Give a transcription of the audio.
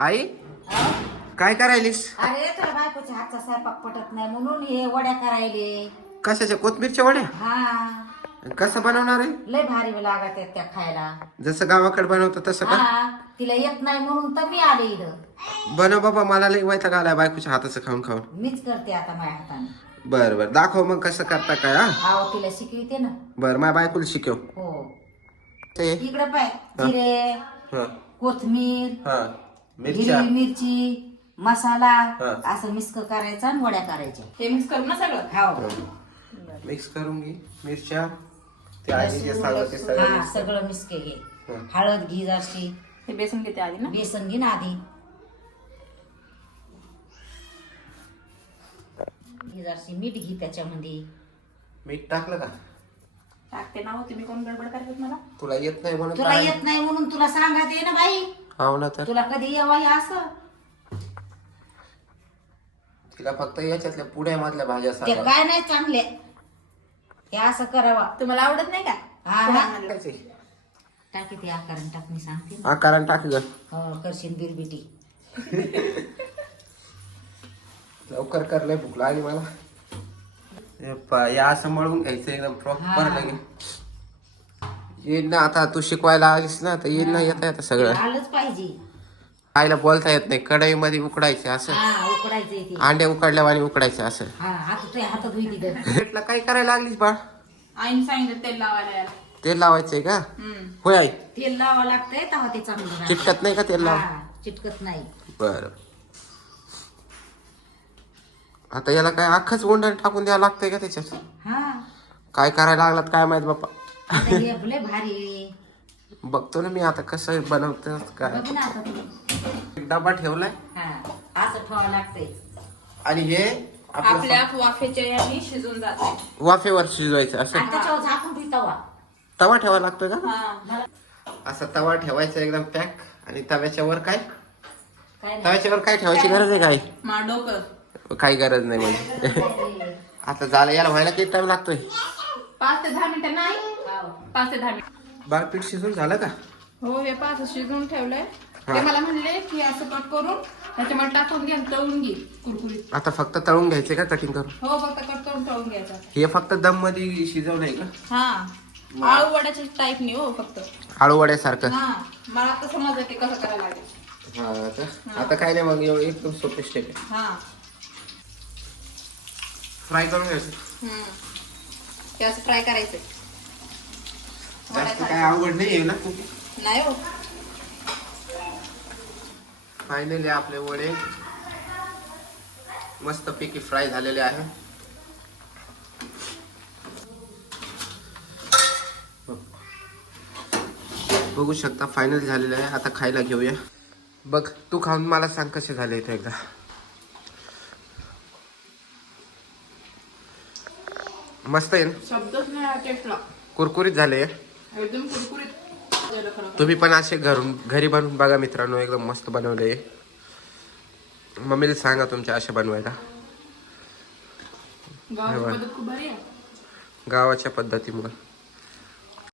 आई काय करायलीस? अरे तुला बायकोच्या हातचा स्वयंपाक पटत नाही म्हणून हे वड्या करायले. कशाच्या? कोथमीरच्या वड्या? हा कसं बनवणार आहे? लय भारी लागत आहेत त्या खायला. जसं गावाकडे बनवतं तसं का? हा तिला येत नाही म्हणून तर मी आले इथं. बनव बाबा, मला लई वैताग आलाय बायकोच्या हाताचं खाऊन खाऊन. मीच करते आता माझ्या हाताने. बर बर, दाखव मग कसं करता काय. हा आहो तिला शिकविते ना. बर, माझ्या बायकोला शिकव. हो ते इकडे पाय जिरे, हा कोथमीर, हा मिरच्या. हिरवी मिरची, मसाला हा. असं मिक्स करायचं आणि वड्या करायच्या. हे मिक्स करू ना सगळं. हो मिक्स करून घे. मिरच्या ते आधी जे सांगत ते सगळं हा mix कर. सगळं मिक्स घे. हा. हळद घी जराशी, हे बेसन घेते आधी ना. बेसन घे ना आधी. घी जराशी मीठ घे त्याच्यामध्ये. मीठ टाकलं का? टाकते ना हो, तुम्ही कोण गडबड करतात मला. तुला येत नाही म्हणून तुला काय? येत नाही म्हणून तुला सांगत आहे ना बाई. हो ना, तर तुला कधी यावं हे असं. तिला फक्त याच्यातल्या पुड्यामधल्या भाज्या ते सांगा. काय नाही चांगले. हे असं करावा. तुम्हाला आवडत नाही का? हा, पुढं हा. आणलं. टाकी ते आकारण टाक मी सांगते ना. आकारान टाक ग. हो करशील बिरबिटी. लवकर कर, लय भूक लागली मला. या असं मळून घ्यायचं एकदम प्रॉपर हा. लगे. येईल ना आता, तू शिकवायला आलीस ना तर येईल ना. येता येतं सगळं. आलंच पाहिजे. आईला बोलता येत नाही. कढई मध्ये उकडायचे असं. हा उकडायचंय ते. अंडे उकडल्यावानी उकडायचे असं. हा आता तुझ्या हातात होईल तिथं. पेटला काय करायला लागलीस बा? आईने सांगितलं तेल लावायला यार. तेल लावायचंय का? हम्म. होय आई. तेल लावा लागतंय तेव्हा ते चांगलं राहतं. चिटकत नाही का तेल लावा? हा, चिटकत नाही. बर. आता याला काय अख्खच गोंधळ टाकून द्यावं लागतंय का त्याच्यात? हा काय करायला लागलात काय माहित बाप्पा. आता हे लय भारी आहे. बघतो ना मी आता कसं बनवतं काय. बघ ना आता तू. डबा ठेवलाय हा असं ठेवावं लागतंय. आणि हे आपलं आपल्या वाफेच्या याने शिजून जाते. वाफेवर शिजवायचं असं. आणि त्याच्यावर झाकून ठेव तवा. तवा ठेवायला लागतोय का? हा. असा तवा ठेवायचा एकदम पॅक. आणि तव्याच्या वर काय? काय नाही. तव्याच्या वर काय ठेवायची गरज आहे काय? मा डोकं. काही गरज नाही म्हणजे. आता झालं याला व्हायला किती टाइम लागतोय? 5 ते 10 मिनिटं नाही. हाव. 5 ते 10 मिनिट. बाळ पीठ शिजून झालं का? हो हे 5 शिजवून ठेवलंय. हा. ते मला म्हणले की असं कट करून त्याच्यामध्ये टाकून घे आणि तळून घे कुरकुरीत. आता फक्त तळून घ्यायचे का कटिंग करून? हो फक्त कट करून तळून घ्यायचं. हे फक्त दम मध्ये शिजवलंय का? हा आळू वड्याच्या टाईप नाही हो फक्त. आळू वड्यासारखं. हा मला आता समजलं ते कसं करायला लागेल. हा आता काय नाही मग, एकदम सोपे स्टेप आहे. हा. फ्राय करून घ्यायचं. ते असं फ्राय करायचं. जास्त काय अवघड नाही आहे ना. नाही हो. फायनली आपले वडे मस्त पैकी फ्राय झालेले आहे. बघू शकता फायनल झालेले आहे. आता खायला घेऊया. बघ तू खाऊन मला सांग कसे झाले इथे एकदा. मस्त आहे ना? शब्दच नाही टेस्टला. कुरकुरीत झाले. एकदम कुरकुरीत झालं खरं. तुम्ही पण असे घरी बनवून बघा मित्रांनो. एकदम मस्त बनवले. मम्मीला सांगा तुमच्या असे बनवायला. गावाची पद्धत खूप भारी आहे. गावाच्या पद्धतीमुळे